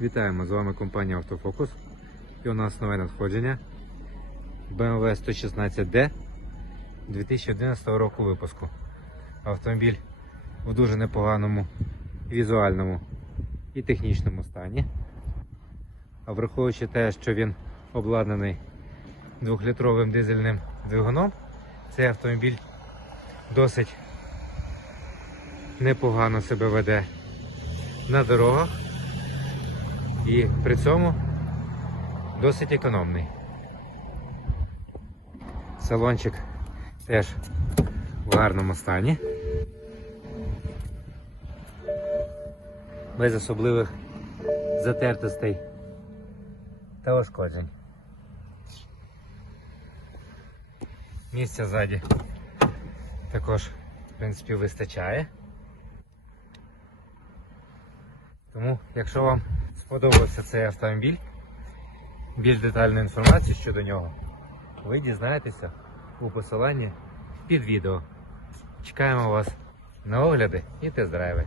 Вітаємо, з вами компанія Автофокус. І у нас нове надходження BMW 116D 2011 року випуску. Автомобіль в дуже непоганому візуальному і технічному стані. А враховуючи те, що він обладнаний двохлітровим дизельним двигуном, цей автомобіль досить непогано себе веде на дорогах і при цьому досить економний. Салончик теж в гарному стані. Без особливих затертостей та ушкоджень. Місця ззаді також, в принципі, вистачає. Тому, якщо вам сподобався цей автомобіль, більш детальну інформацію щодо нього, ви дізнаєтеся у посиланні під відео. Чекаємо вас на огляди і тест-драйви.